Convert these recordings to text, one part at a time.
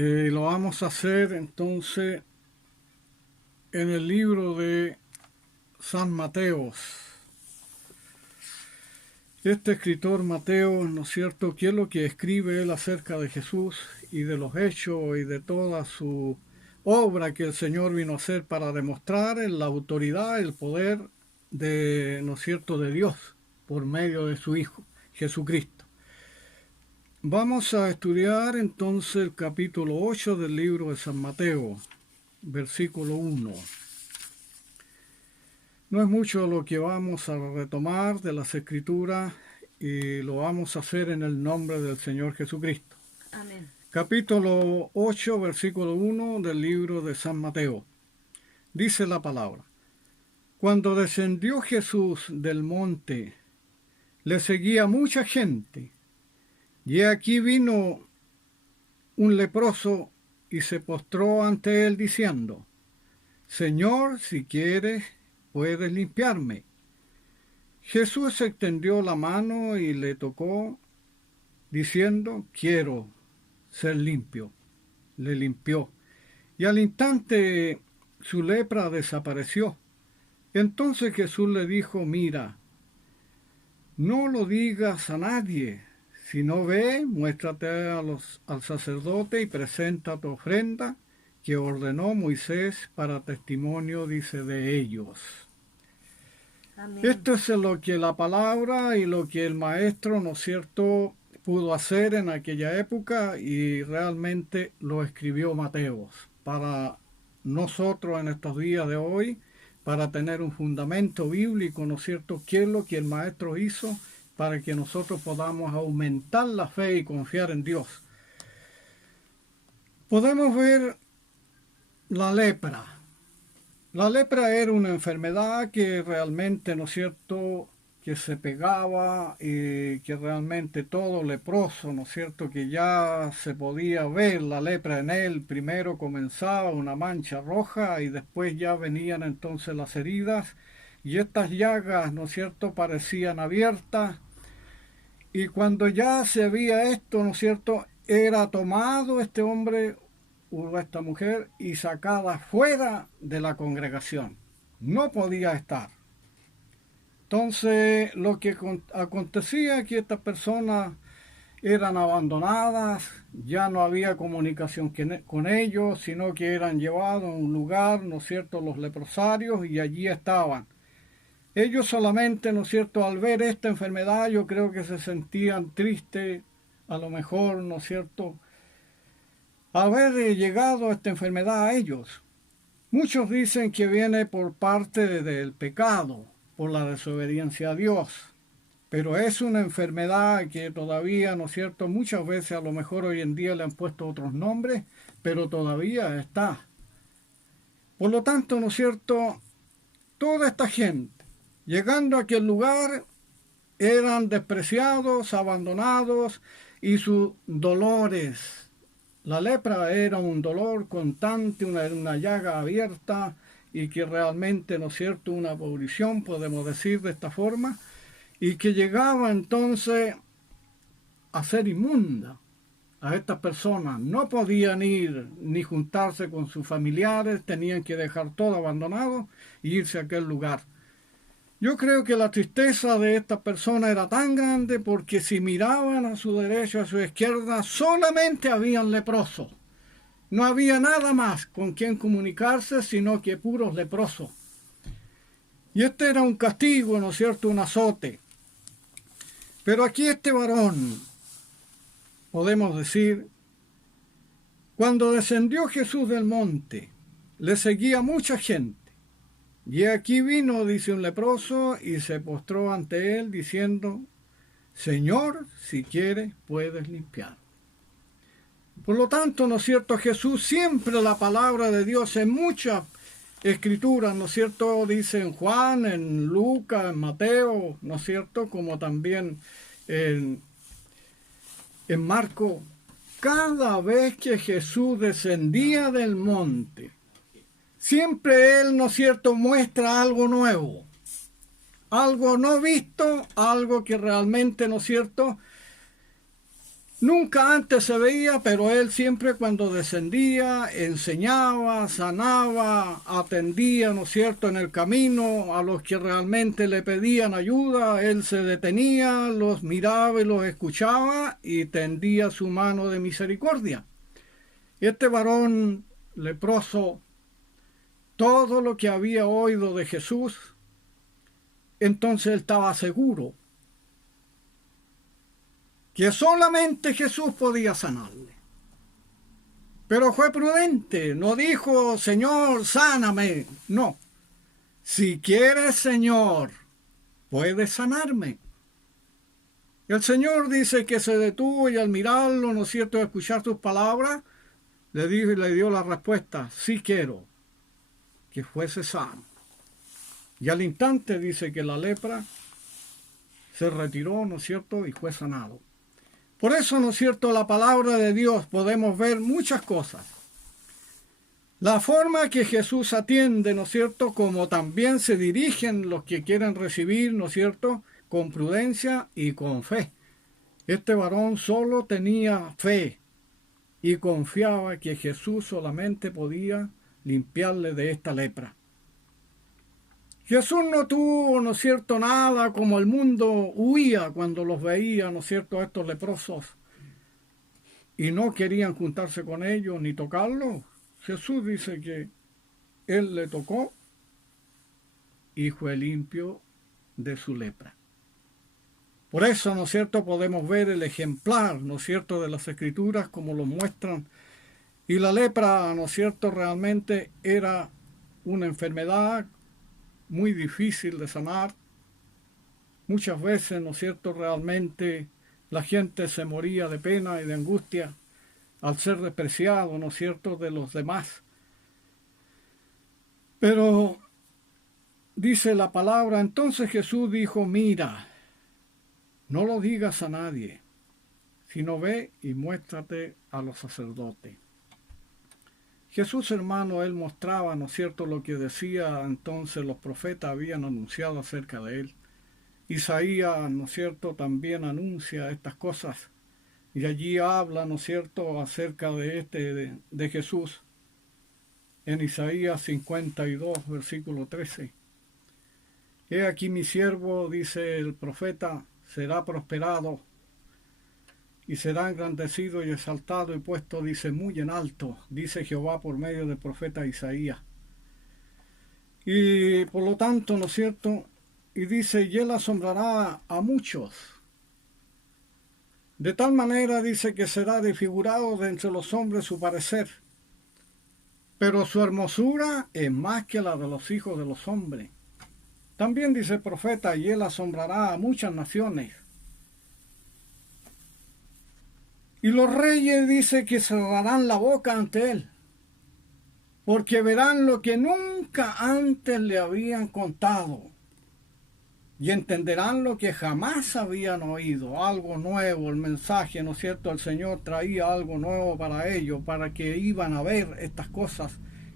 Lo vamos a hacer entonces en el libro de San Mateo. Este escritor Mateo, ¿no es cierto?, ¿qué es lo que escribe él acerca de Jesús y de los hechos y de toda su obra que el Señor vino a hacer para demostrar la autoridad, el poder de, ¿no es cierto?, de Dios por medio de su Hijo, Jesucristo? Vamos a estudiar entonces el capítulo 8 del libro de San Mateo, versículo 1. No es mucho lo que vamos a retomar de las Escrituras y lo vamos a hacer en el nombre del Señor Jesucristo. Amén. Capítulo 8, versículo 1 del libro de San Mateo. Dice la palabra: Cuando descendió Jesús del monte, le seguía mucha gente, y aquí vino un leproso y se postró ante él diciendo: Señor, si quieres, puedes limpiarme. Jesús extendió la mano y le tocó, diciendo: quiero ser limpio. Le limpió, y al instante su lepra desapareció. Entonces Jesús le dijo: mira, no lo digas a nadie, sino ve, muéstrate al sacerdote y presenta tu ofrenda que ordenó Moisés para testimonio, dice, de ellos. Amén. Esto es lo que la palabra y lo que el maestro, ¿no es cierto?, pudo hacer en aquella época, y realmente lo escribió Mateo para nosotros en estos días de hoy, para tener un fundamento bíblico, ¿no es cierto?, qué es lo que el maestro hizo para que nosotros podamos aumentar la fe y confiar en Dios. Podemos ver la lepra. La lepra era una enfermedad que realmente, ¿no es cierto?, que se pegaba y que realmente todo leproso, ¿no es cierto?, que ya se podía ver la lepra en él. Primero comenzaba una mancha roja y después ya venían entonces las heridas, y estas llagas, ¿no es cierto?, parecían abiertas. Y cuando ya se veía esto, ¿no es cierto?, era tomado este hombre o esta mujer y sacada fuera de la congregación. No podía estar. Entonces, lo que acontecía es que estas personas eran abandonadas, ya no había comunicación con ellos, sino que eran llevados a un lugar, ¿no es cierto?, los leprosarios, y allí estaban. Ellos solamente, ¿no es cierto?, al ver esta enfermedad, yo creo que se sentían tristes, a lo mejor, ¿no es cierto?, haber llegado a esta enfermedad a ellos. Muchos dicen que viene por parte del pecado, por la desobediencia a Dios, pero es una enfermedad que todavía, ¿no es cierto?, muchas veces a lo mejor hoy en día le han puesto otros nombres, pero todavía está. Por lo tanto, ¿no es cierto?, toda esta gente, llegando a aquel lugar, eran despreciados, abandonados, y sus dolores. La lepra era un dolor constante, una llaga abierta, y que realmente, ¿no es cierto?, una pudrición, podemos decir de esta forma, y que llegaba entonces a ser inmunda a estas personas. No podían ir ni juntarse con sus familiares, tenían que dejar todo abandonado e irse a aquel lugar. Yo creo que la tristeza de estas personas era tan grande porque si miraban a su derecha, a su izquierda, solamente habían leprosos. No había nada más con quien comunicarse, sino que puros leprosos. Y este era un castigo, ¿no es cierto?, un azote. Pero aquí este varón, podemos decir, cuando descendió Jesús del monte, le seguía mucha gente. Y aquí vino, dice, un leproso y se postró ante él diciendo: Señor, si quieres, puedes limpiar. Por lo tanto, ¿no es cierto?, Jesús, siempre la palabra de Dios en muchas escrituras, ¿no es cierto?, dice en Juan, en Lucas, en Mateo, ¿no es cierto?, como también en Marco, cada vez que Jesús descendía del monte, siempre él, ¿no es cierto?, muestra algo nuevo, algo no visto, algo que realmente, ¿no es cierto?, Nunca antes se veía, pero él siempre cuando descendía, enseñaba, sanaba, atendía, ¿no es cierto?, en el camino a los que realmente le pedían ayuda. Él se detenía, los miraba y los escuchaba y tendía su mano de misericordia. Este varón leproso, todo lo que había oído de Jesús, entonces él estaba seguro que solamente Jesús podía sanarle. Pero fue prudente, no dijo, Señor, sáname. No, si quieres, Señor, puedes sanarme. El Señor dice que se detuvo y al mirarlo, ¿no es cierto?, a escuchar sus palabras, le dijo y le dio la respuesta, sí quiero que fuese sano. Y al instante dice que la lepra se retiró, ¿no es cierto?, y fue sanado. Por eso, ¿no es cierto?, la palabra de Dios podemos ver muchas cosas. La forma que Jesús atiende, ¿no es cierto?, como también se dirigen los que quieren recibir, ¿no es cierto?, con prudencia y con fe. Este varón solo tenía fe y confiaba que Jesús solamente podía limpiarle de esta lepra. Jesús no tuvo, ¿no es cierto?, nada como el mundo huía cuando los veía, ¿no es cierto?, a estos leprosos y no querían juntarse con ellos ni tocarlos. Jesús dice que él le tocó y fue limpio de su lepra. Por eso, ¿no es cierto?, podemos ver el ejemplar, ¿no es cierto?, de las Escrituras como lo muestran. Y la lepra, ¿no es cierto?, realmente era una enfermedad muy difícil de sanar. Muchas veces, ¿no es cierto?, realmente la gente se moría de pena y de angustia al ser despreciado, ¿no es cierto?, de los demás. Pero dice la palabra, entonces Jesús dijo, mira, no lo digas a nadie, sino ve y muéstrate a los sacerdotes. Jesús, hermano, él mostraba, ¿no es cierto?, lo que decía entonces los profetas habían anunciado acerca de él. Isaías, ¿no es cierto?, también anuncia estas cosas. Y allí habla, ¿no es cierto?, acerca de Jesús. En Isaías 52, versículo 13. He aquí mi siervo, dice el profeta, será prosperado y será engrandecido y exaltado y puesto, dice, muy en alto, dice Jehová por medio del profeta Isaías. Y por lo tanto, ¿no es cierto?, y dice, y él asombrará a muchos. De tal manera, dice, que será desfigurado de entre los hombres su parecer. Pero su hermosura es más que la de los hijos de los hombres. También dice el profeta, y él asombrará a muchas naciones. Y los reyes, dice, que cerrarán la boca ante él, porque verán lo que nunca antes le habían contado, y entenderán lo que jamás habían oído, algo nuevo, el mensaje, ¿no es cierto? El Señor traía algo nuevo para ellos, para que iban a ver estas cosas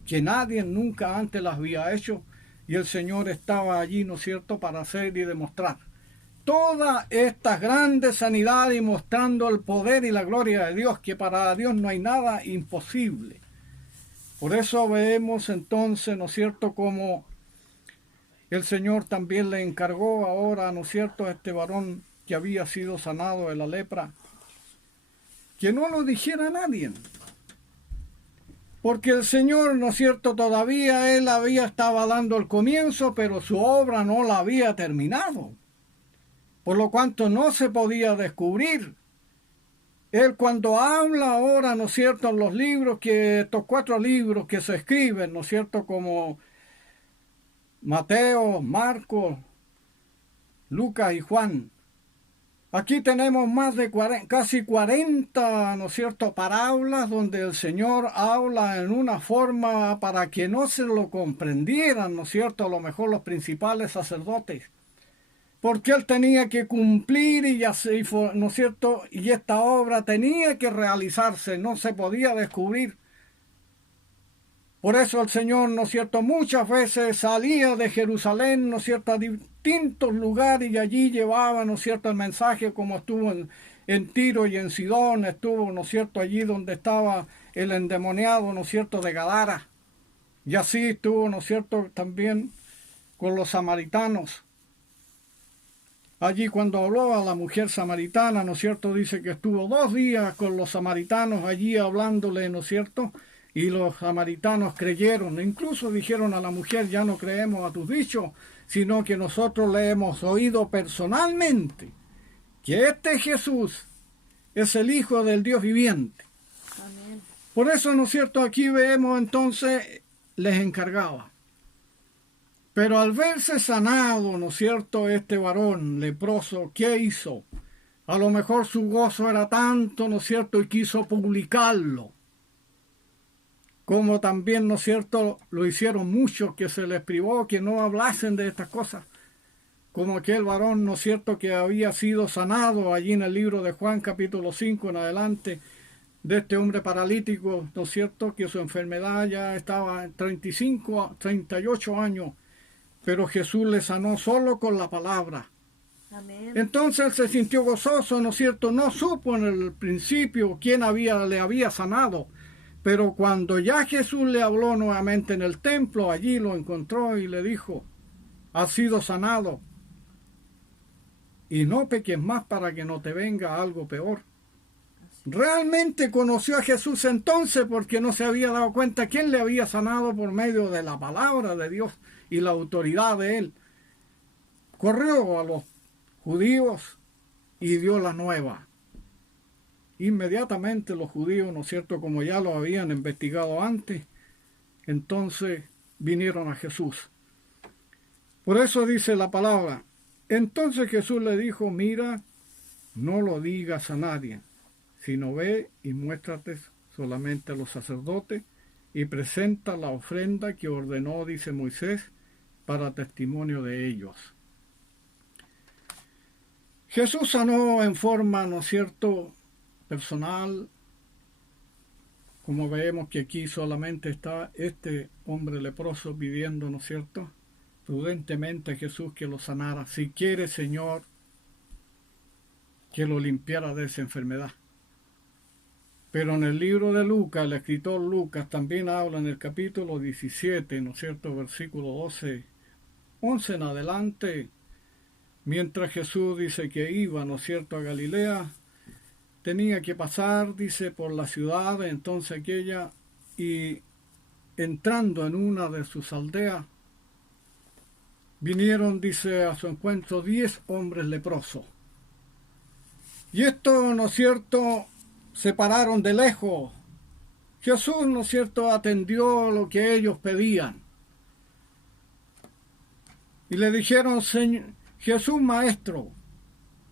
que nadie nunca antes las había hecho, y el Señor estaba allí, ¿no es cierto?, para hacer y demostrar todas estas grandes sanidades y mostrando el poder y la gloria de Dios, que para Dios no hay nada imposible. Por eso vemos entonces, ¿no es cierto?, como el Señor también le encargó ahora, ¿no es cierto?, a este varón que había sido sanado de la lepra, que no lo dijera a nadie. Porque el Señor, ¿no es cierto?, todavía él estaba dando el comienzo, pero su obra no la había terminado. Por lo cuanto no se podía descubrir. Él cuando habla ahora, ¿no es cierto?, en los libros, que estos 4 libros que se escriben, ¿no es cierto?, como Mateo, Marcos, Lucas y Juan. Aquí tenemos más de casi 40, ¿no es cierto?, parábolas donde el Señor habla en una forma para que no se lo comprendieran, ¿no es cierto?, a lo mejor los principales sacerdotes. Porque él tenía que cumplir y así, ¿no es cierto?, y esta obra tenía que realizarse, no se podía descubrir. Por eso el Señor, ¿no es cierto?, muchas veces salía de Jerusalén, ¿no es cierto?, a distintos lugares y allí llevaba, ¿no es cierto?, el mensaje, como estuvo en Tiro y en Sidón, estuvo, ¿no es cierto?, allí donde estaba el endemoniado, ¿no es cierto?, de Gadara. Y así estuvo, ¿no es cierto?, también con los samaritanos. Allí cuando habló a la mujer samaritana, ¿no es cierto?, dice que estuvo 2 días con los samaritanos allí hablándole, ¿no es cierto?, y los samaritanos creyeron, incluso dijeron a la mujer, ya no creemos a tus dichos, sino que nosotros le hemos oído personalmente que este Jesús es el Hijo del Dios viviente. Amén. Por eso, ¿no es cierto?, aquí vemos entonces, les encargaba. Pero al verse sanado, ¿no es cierto?, este varón leproso, ¿qué hizo? A lo mejor su gozo era tanto, ¿no es cierto?, y quiso publicarlo. Como también, ¿no es cierto?, lo hicieron muchos que se les privó que no hablasen de estas cosas. Como aquel varón, ¿no es cierto?, que había sido sanado allí en el libro de Juan, capítulo 5 en adelante, de este hombre paralítico, ¿no es cierto?, que su enfermedad ya estaba en 35 a 38 años, pero Jesús le sanó solo con la palabra. Amén. Entonces él se sintió gozoso, ¿no es cierto?, no supo en el principio quién le había sanado, pero cuando ya Jesús le habló nuevamente en el templo, allí lo encontró y le dijo, has sido sanado, y no peques más para que no te venga algo peor. Realmente conoció a Jesús entonces porque no se había dado cuenta quién le había sanado por medio de la palabra de Dios y la autoridad de él. Corrió a los judíos y dio la nueva. Inmediatamente los judíos, ¿no es cierto?, como ya lo habían investigado antes, entonces vinieron a Jesús. Por eso dice la palabra, entonces Jesús le dijo, mira, no lo digas a nadie, sino ve y muéstrate solamente a los sacerdotes y presenta la ofrenda que ordenó, dice Moisés, para testimonio de ellos. Jesús sanó en forma, ¿no es cierto?, personal, como vemos que aquí solamente está este hombre leproso pidiendo, ¿no es cierto?, prudentemente a Jesús que lo sanara. Si quiere, Señor, que lo limpiara de esa enfermedad. Pero en el libro de Lucas, el escritor Lucas también habla en el capítulo 17, ¿no es cierto?, versículo 12, 11 en adelante, mientras Jesús dice que iba, ¿no es cierto?, a Galilea, tenía que pasar, dice, por la ciudad, entonces aquella, y entrando en una de sus aldeas, vinieron, dice, a su encuentro 10 hombres leprosos. Y estos, ¿no es cierto?, se pararon de lejos. Jesús, ¿no es cierto?, atendió lo que ellos pedían. Y le dijeron, Señor, Jesús Maestro,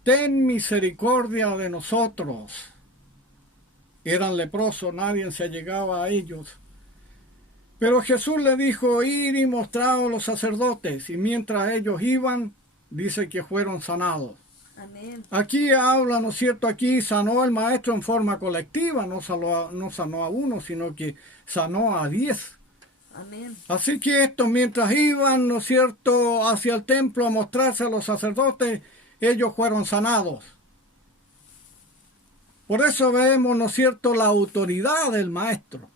ten misericordia de nosotros. Eran leprosos, nadie se allegaba a ellos. Pero Jesús le dijo, ir y mostrar a los sacerdotes. Y mientras ellos iban, dice que fueron sanados. Amén. Aquí habla, ¿no es cierto?, aquí sanó el maestro en forma colectiva, no sanó a uno, sino que sanó a 10. Amén. Así que estos, mientras iban, ¿no es cierto?, hacia el templo a mostrarse a los sacerdotes, ellos fueron sanados. Por eso vemos, ¿no es cierto?, la autoridad del maestro,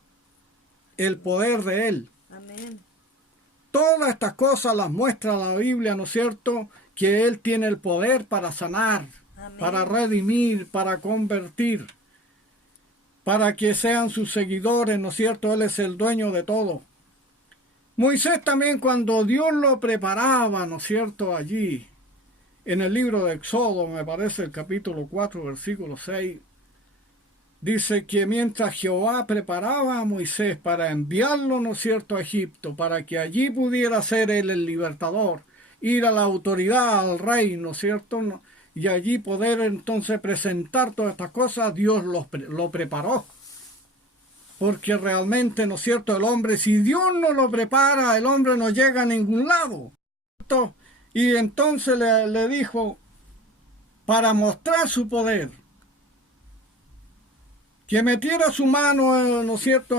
el poder de él. Amén. Todas estas cosas las muestra la Biblia, ¿no es cierto?, que él tiene el poder para sanar, Amén. para redimir, para convertir, para que sean sus seguidores, ¿no es cierto? Él es el dueño de todo. Moisés también, cuando Dios lo preparaba, ¿no es cierto?, allí, en el libro de Éxodo, me parece el capítulo 4, versículo 6, dice que mientras Jehová preparaba a Moisés para enviarlo, ¿no es cierto?, a Egipto, para que allí pudiera ser él el libertador, ir a la autoridad, al rey, ¿no es cierto?, y allí poder entonces presentar todas estas cosas, Dios lo preparó. Porque realmente, ¿no es cierto?, el hombre, si Dios no lo prepara, el hombre no llega a ningún lado. Y entonces le dijo, para mostrar su poder, que metiera su mano, ¿no es cierto?,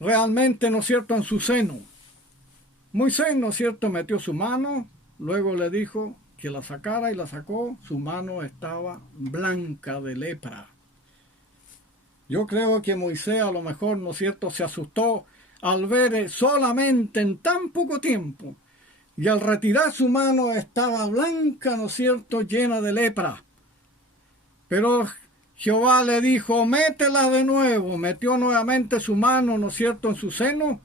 realmente, ¿no es cierto?, en su seno. Moisés, ¿no es cierto?, metió su mano, luego le dijo, que la sacara, y la sacó. Su mano estaba blanca de lepra. Yo creo que Moisés a lo mejor, ¿no es cierto?, se asustó al ver solamente en tan poco tiempo, y al retirar su mano estaba blanca, ¿no es cierto?, llena de lepra. Pero Jehová le dijo, métela de nuevo. Metió nuevamente su mano, ¿no es cierto?, en su seno,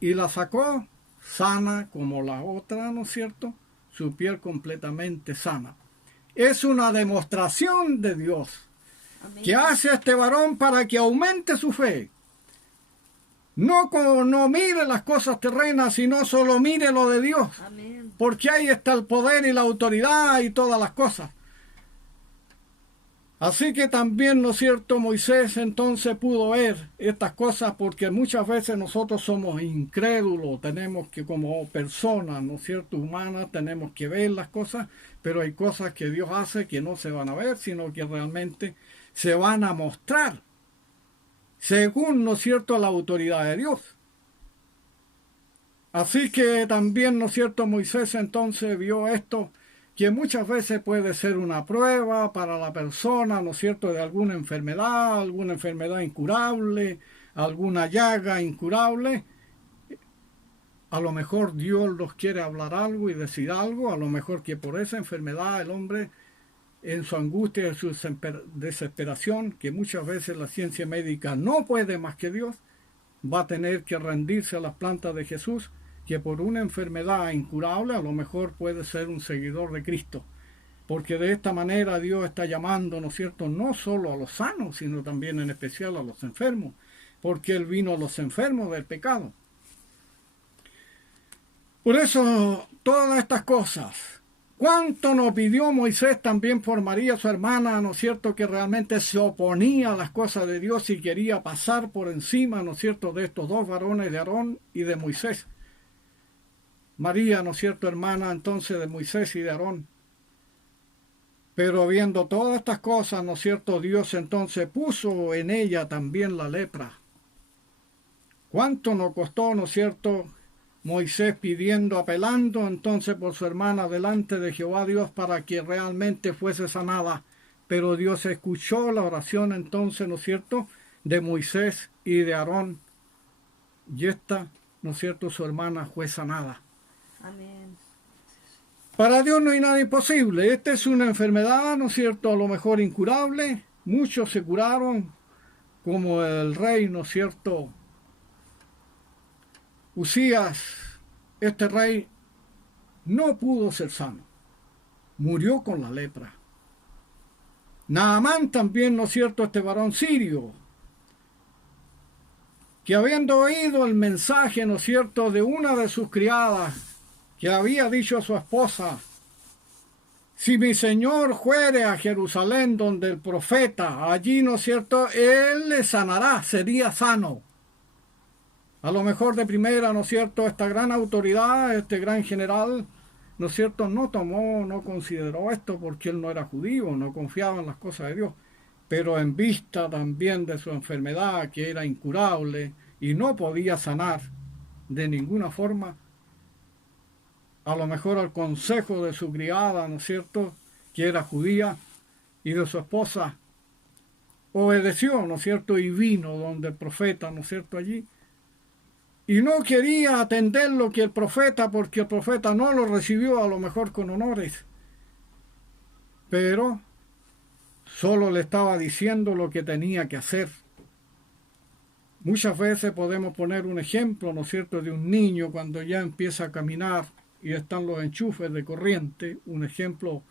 y la sacó sana como la otra, ¿no es cierto?, su piel completamente sana. Es una demostración de Dios. Amén. Que hace a este varón para que aumente su fe. No mire las cosas terrenas, sino solo mire lo de Dios. Amén. Porque ahí está el poder y la autoridad y todas las cosas. Así que también, ¿no es cierto?, Moisés entonces pudo ver estas cosas, porque muchas veces nosotros somos incrédulos, tenemos que, como personas, ¿no es cierto?, humanas, tenemos que ver las cosas, pero hay cosas que Dios hace que no se van a ver, sino que realmente se van a mostrar, según, ¿no es cierto?, la autoridad de Dios. Así que también, ¿no es cierto?, Moisés entonces vio esto, que muchas veces puede ser una prueba para la persona, ¿no es cierto?, de alguna enfermedad incurable, alguna llaga incurable. A lo mejor Dios los quiere hablar algo y decir algo, a lo mejor que por esa enfermedad el hombre, en su angustia y su desesperación, que muchas veces la ciencia médica no puede más que Dios, va a tener que rendirse a las plantas de Jesús, que por una enfermedad incurable a lo mejor puede ser un seguidor de Cristo. Porque de esta manera Dios está llamando, ¿no es cierto?, no solo a los sanos, sino también en especial a los enfermos, porque Él vino a los enfermos del pecado. Por eso, todas estas cosas, ¿cuánto nos pidió Moisés también por María, su hermana, ¿no es cierto?, que realmente se oponía a las cosas de Dios y quería pasar por encima, ¿no es cierto?, de estos dos varones, de Aarón y de Moisés. María, ¿no es cierto?, hermana entonces de Moisés y de Aarón. Pero viendo todas estas cosas, ¿no es cierto?, Dios entonces puso en ella también la lepra. ¿Cuánto nos costó, ¿no es cierto?, Moisés pidiendo, apelando entonces por su hermana delante de Jehová Dios para que realmente fuese sanada? Pero Dios escuchó la oración entonces, ¿no es cierto?, de Moisés y de Aarón. Y esta, ¿no es cierto?, su hermana fue sanada. Amén. Para Dios no hay nada imposible. Esta es una enfermedad, ¿no es cierto?, a lo mejor incurable. Muchos se curaron, como el rey, ¿no es cierto?, Usías. Este rey no pudo ser sano. Murió con la lepra. Naamán también, ¿no es cierto?, este varón sirio, que habiendo oído el mensaje, ¿no es cierto?, de una de sus criadas, que había dicho a su esposa, si mi señor fuere a Jerusalén donde el profeta, allí, ¿no es cierto?, él le sanará, sería sano. A lo mejor de primera, ¿no es cierto?, esta gran autoridad, este gran general, ¿no es cierto?, no consideró esto porque él no era judío, no confiaba en las cosas de Dios. Pero en vista también de su enfermedad, que era incurable y no podía sanar de ninguna forma, a lo mejor al consejo de su criada, ¿no es cierto?, que era judía, y de su esposa, obedeció, ¿no es cierto?, y vino donde el profeta, ¿no es cierto?, allí. Y no quería atender lo que el profeta, porque el profeta no lo recibió a lo mejor con honores, pero solo le estaba diciendo lo que tenía que hacer. Muchas veces podemos poner un ejemplo, ¿no es cierto?, de un niño cuando ya empieza a caminar y están los enchufes de corriente, un ejemplo,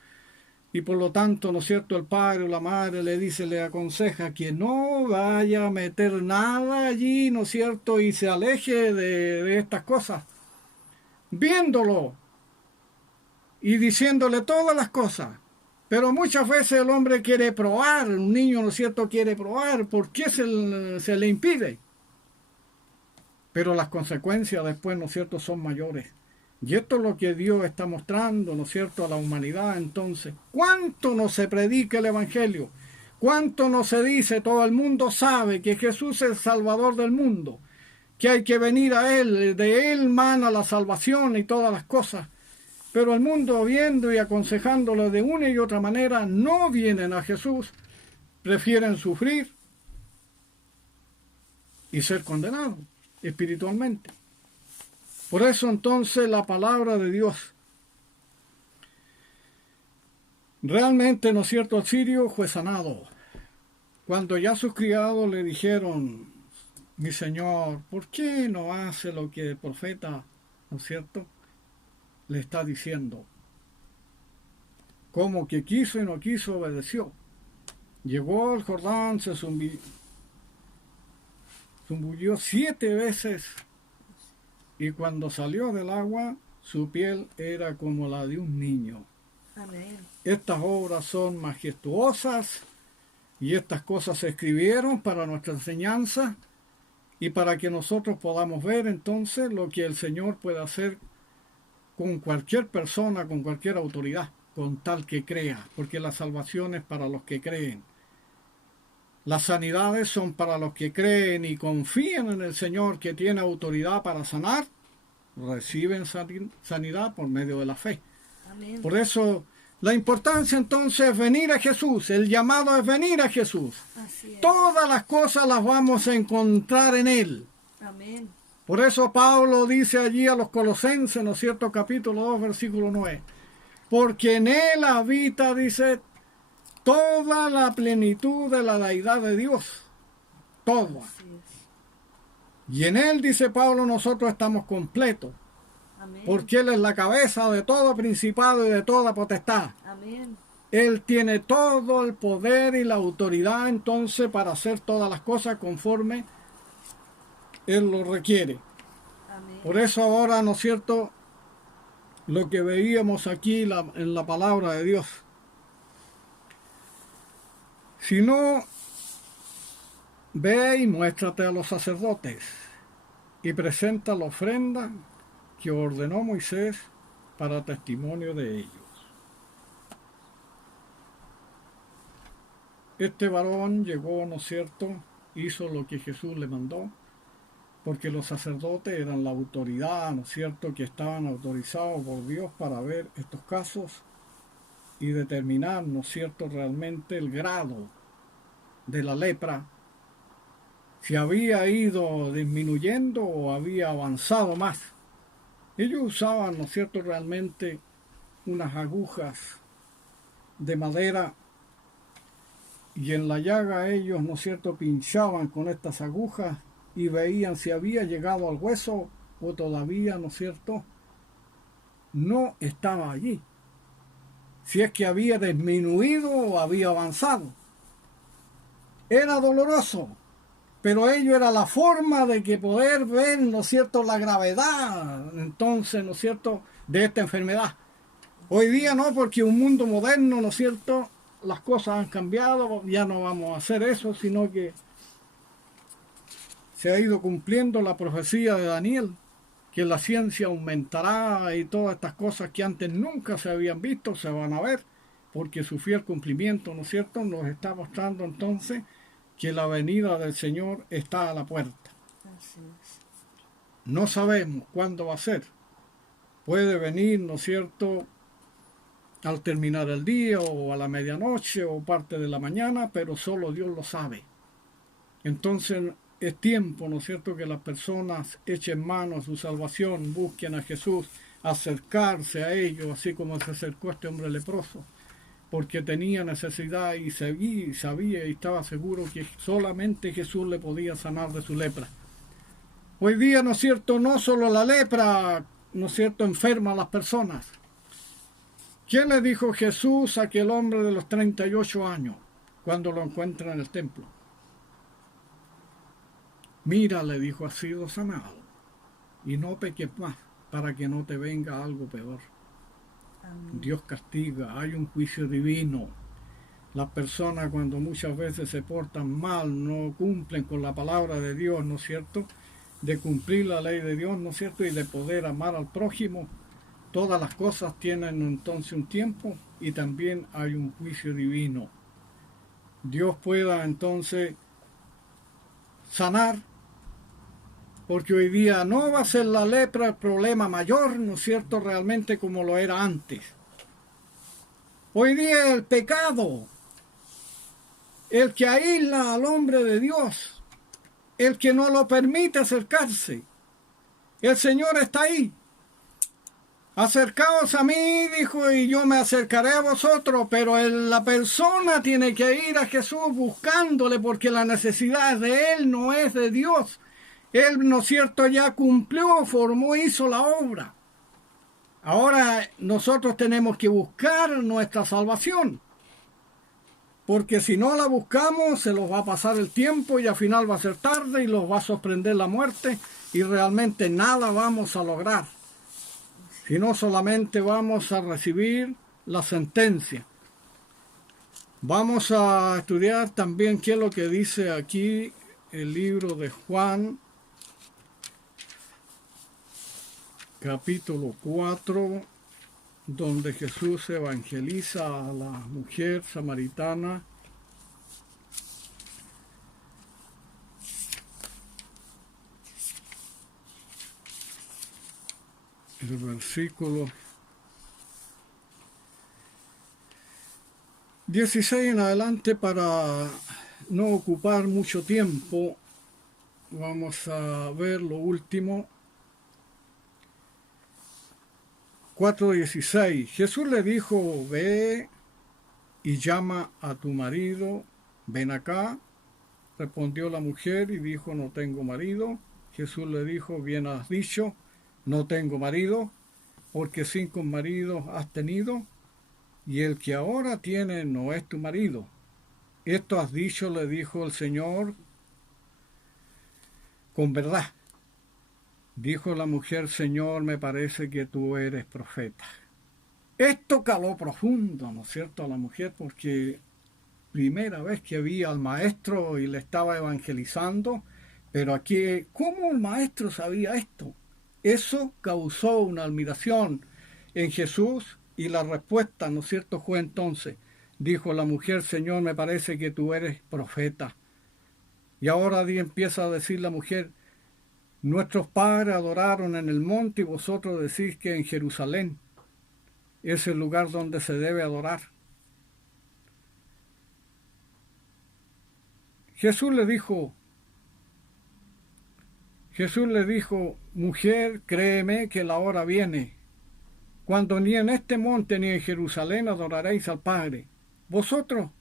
y por lo tanto, ¿no es cierto?, el padre o la madre le aconseja que no vaya a meter nada allí, ¿no es cierto?, y se aleje de estas cosas, viéndolo y diciéndole todas las cosas. Pero muchas veces el hombre quiere probar, un niño, ¿no es cierto?, quiere probar, ¿por qué se le impide? Pero las consecuencias después, ¿no es cierto?, son mayores. Y esto es lo que Dios está mostrando, ¿no es cierto?, a la humanidad. Entonces, ¿cuánto no se predica el Evangelio? ¿Cuánto no se dice? Todo el mundo sabe que Jesús es el Salvador del mundo, que hay que venir a Él, de Él mana la salvación y todas las cosas. Pero el mundo, viendo y aconsejándolo de una y otra manera, no vienen a Jesús, prefieren sufrir y ser condenados espiritualmente. Por eso entonces la palabra de Dios, realmente, ¿no es cierto?, el sirio fue sanado. Cuando ya sus criados le dijeron, mi señor, ¿por qué no hace lo que el profeta, ¿no es cierto?, le está diciendo? Como que quiso y no quiso, obedeció. Llegó al Jordán, se zumbulló 7 veces y cuando salió del agua, su piel era como la de un niño. Amén. Estas obras son majestuosas y estas cosas se escribieron para nuestra enseñanza y para que nosotros podamos ver entonces lo que el Señor puede hacer con cualquier persona, con cualquier autoridad, con tal que crea, porque la salvación es para los que creen. Las sanidades son para los que creen y confían en el Señor que tiene autoridad para sanar, reciben sanidad por medio de la fe. Amén. Por eso, la importancia entonces es venir a Jesús, el llamado es venir a Jesús. Así es. Todas las cosas las vamos a encontrar en Él. Amén. Por eso Pablo dice allí a los Colosenses, ¿no es cierto?, capítulo 2, versículo 9. Porque en Él habita, dice, toda la plenitud de la deidad de Dios. Todo. Así es. Y en Él, dice Pablo, nosotros estamos completos. Amén. Porque Él es la cabeza de todo principado y de toda potestad. Amén. Él tiene todo el poder y la autoridad entonces para hacer todas las cosas conforme Él lo requiere. Amén. Por eso ahora, ¿no es cierto?, lo que veíamos aquí en la palabra de Dios. Si no, ve y muéstrate a los sacerdotes y presenta la ofrenda que ordenó Moisés para testimonio de ellos. Este varón llegó, ¿no es cierto?, hizo lo que Jesús le mandó, porque los sacerdotes eran la autoridad, ¿no es cierto?, que estaban autorizados por Dios para ver estos casos y determinar, ¿no es cierto?, realmente el grado de la lepra, si había ido disminuyendo o había avanzado más. Ellos usaban, ¿no es cierto?, realmente unas agujas de madera y en la llaga ellos, ¿no es cierto?, pinchaban con estas agujas y veían si había llegado al hueso o todavía, ¿no es cierto?, no estaba allí. Si es que había disminuido o había avanzado. Era doloroso, pero ello era la forma de que poder ver, ¿no es cierto?, la gravedad, entonces, ¿no es cierto?, de esta enfermedad. Hoy día no, porque un mundo moderno, ¿no es cierto?, las cosas han cambiado, ya no vamos a hacer eso, sino que se ha ido cumpliendo la profecía de Daniel, que la ciencia aumentará y todas estas cosas que antes nunca se habían visto se van a ver, porque su fiel cumplimiento, ¿no es cierto?, nos está mostrando entonces que la venida del Señor está a la puerta. Así es. No sabemos cuándo va a ser. Puede venir, ¿no es cierto?, al terminar el día o a la medianoche o parte de la mañana, pero solo Dios lo sabe. Entonces es tiempo, ¿no es cierto?, que las personas echen mano a su salvación, busquen a Jesús, acercarse a ellos, así como se acercó este hombre leproso, porque tenía necesidad y sabía y estaba seguro que solamente Jesús le podía sanar de su lepra. Hoy día, ¿no es cierto?, no solo la lepra, ¿no es cierto?, enferma a las personas. ¿Quién le dijo Jesús a aquel hombre de los 38 años cuando lo encuentra en el templo? Mira, le dijo, has sido sanado y no peques más para que no te venga algo peor. Amén. Dios castiga, hay un juicio divino. Las personas cuando muchas veces se portan mal, no cumplen con la palabra de Dios, ¿no es cierto?, de cumplir la ley de Dios, ¿no es cierto?, y de poder amar al prójimo. Todas las cosas tienen entonces un tiempo y también hay un juicio divino. Dios pueda entonces sanar porque hoy día no va a ser la lepra el problema mayor, ¿no es cierto?, realmente como lo era antes. Hoy día el pecado, el que aísla al hombre de Dios, el que no lo permite acercarse. El Señor está ahí. Acercaos a mí, dijo, y yo me acercaré a vosotros, pero la persona tiene que ir a Jesús buscándole, porque la necesidad es de Él, no es de Dios. Él, ¿no es cierto?, ya cumplió, formó, hizo la obra. Ahora nosotros tenemos que buscar nuestra salvación, porque si no la buscamos se los va a pasar el tiempo y al final va a ser tarde y los va a sorprender la muerte y realmente nada vamos a lograr, sino solamente vamos a recibir la sentencia. Vamos a estudiar también qué es lo que dice aquí el libro de Juan, capítulo 4, donde Jesús evangeliza a la mujer samaritana. El versículo 16 en adelante, para no ocupar mucho tiempo, vamos a ver lo último. 4:16. Jesús le dijo, ve y llama a tu marido, ven acá. Respondió la mujer y dijo, no tengo marido. Jesús le dijo, bien has dicho, no tengo marido, porque 5 maridos has tenido, y el que ahora tiene no es tu marido. Esto has dicho, le dijo el Señor, con verdad. Dijo la mujer, Señor, me parece que tú eres profeta. Esto caló profundo, ¿no es cierto?, a la mujer, porque primera vez que vi al maestro y le estaba evangelizando, pero aquí, ¿cómo el maestro sabía esto? Eso causó una admiración en Jesús y la respuesta, ¿no es cierto?, fue entonces, dijo la mujer, Señor, me parece que tú eres profeta. Y ahora empieza a decir la mujer, nuestros padres adoraron en el monte y vosotros decís que en Jerusalén es el lugar donde se debe adorar. Jesús le dijo, mujer, créeme que la hora viene, cuando ni en este monte ni en Jerusalén adoraréis al Padre. Vosotros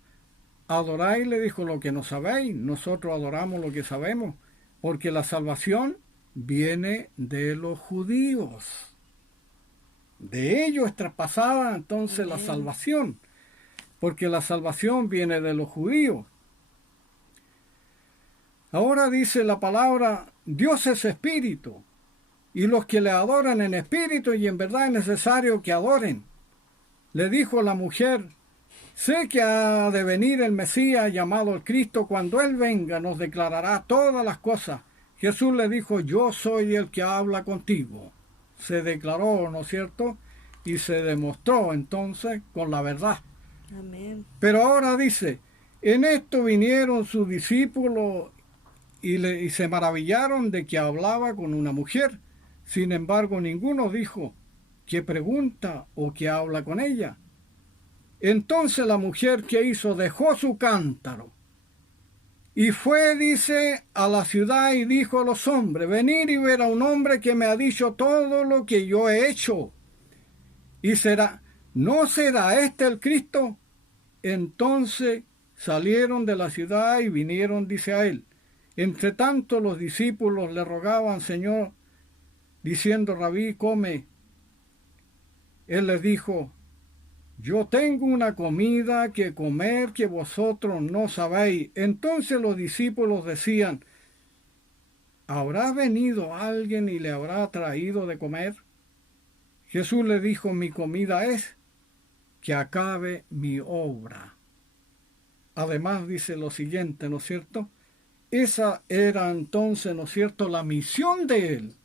adoráis, le dijo, lo que no sabéis, nosotros adoramos lo que sabemos, porque la salvación viene de los judíos. De ellos es traspasada entonces la salvación, porque la salvación viene de los judíos. Ahora dice la palabra, Dios es espíritu, y los que le adoran en espíritu y en verdad es necesario que adoren. Le dijo la mujer, sé que ha de venir el Mesías llamado el Cristo, cuando Él venga nos declarará todas las cosas. Jesús le dijo, yo soy el que habla contigo. Se declaró, ¿no es cierto?, y se demostró entonces con la verdad. Amén. Pero ahora dice, en esto vinieron sus discípulos y se maravillaron de que hablaba con una mujer. Sin embargo, ninguno dijo, ¿qué pregunta o qué habla con ella? Entonces la mujer, ¿qué hizo? Dejó su cántaro y fue, dice, a la ciudad y dijo a los hombres, venid y ver a un hombre que me ha dicho todo lo que yo he hecho. Y ¿no será este el Cristo? Entonces salieron de la ciudad y vinieron, dice, a él. Entre tanto los discípulos le rogaban, Señor, diciendo, Rabí, come. Él les dijo, yo tengo una comida que comer que vosotros no sabéis. Entonces los discípulos decían, ¿habrá venido alguien y le habrá traído de comer? Jesús le dijo, mi comida es que acabe mi obra. Además dice lo siguiente, ¿no es cierto? Esa era entonces, ¿no es cierto?, la misión de él.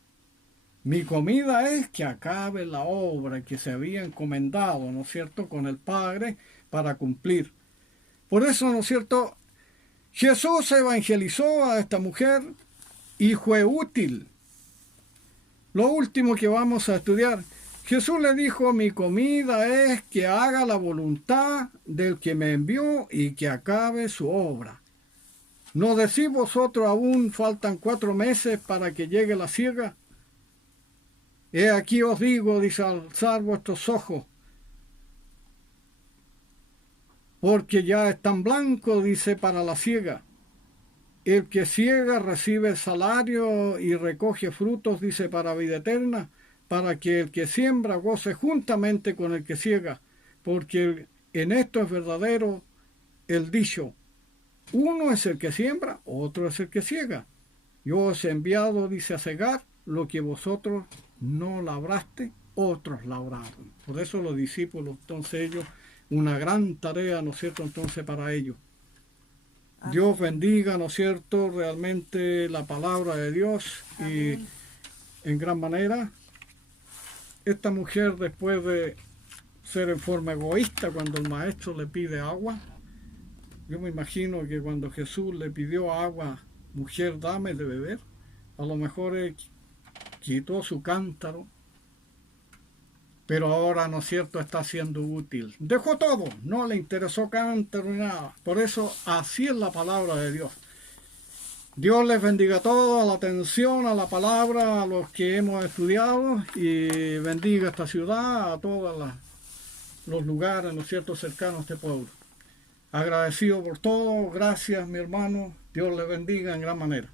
Mi comida es que acabe la obra que se había encomendado, ¿no es cierto?, con el Padre para cumplir. Por eso, ¿no es cierto?, Jesús evangelizó a esta mujer y fue útil. Lo último que vamos a estudiar, Jesús le dijo, mi comida es que haga la voluntad del que me envió y que acabe su obra. ¿No decís vosotros aún faltan 4 meses para que llegue la siega? He aquí os digo, dice, alzar vuestros ojos, porque ya están blancos, dice, para la siega. El que siega recibe salario y recoge frutos, dice, para vida eterna, para que el que siembra goce juntamente con el que siega, porque en esto es verdadero el dicho, uno es el que siembra, otro es el que siega. Yo os he enviado, dice, a cegar lo que vosotros no labraste, otros labraron. Por eso los discípulos, entonces ellos, una gran tarea, ¿no es cierto?, entonces para ellos. Amén. Dios bendiga, ¿no es cierto?, realmente la palabra de Dios. Amén. Y en gran manera, esta mujer, después de ser en forma egoísta, cuando el maestro le pide agua, yo me imagino que cuando Jesús le pidió agua, mujer, dame de beber, a lo mejor él quitó su cántaro, pero ahora, ¿no es cierto?, está siendo útil. Dejó todo, no le interesó cántaro ni nada. Por eso, así es la palabra de Dios. Dios les bendiga a todos, a la atención, a la palabra, a los que hemos estudiado, y bendiga esta ciudad, a todos los lugares, ¿no es cierto?, cercanos a este pueblo. Agradecido por todo, gracias mi hermano, Dios les bendiga en gran manera.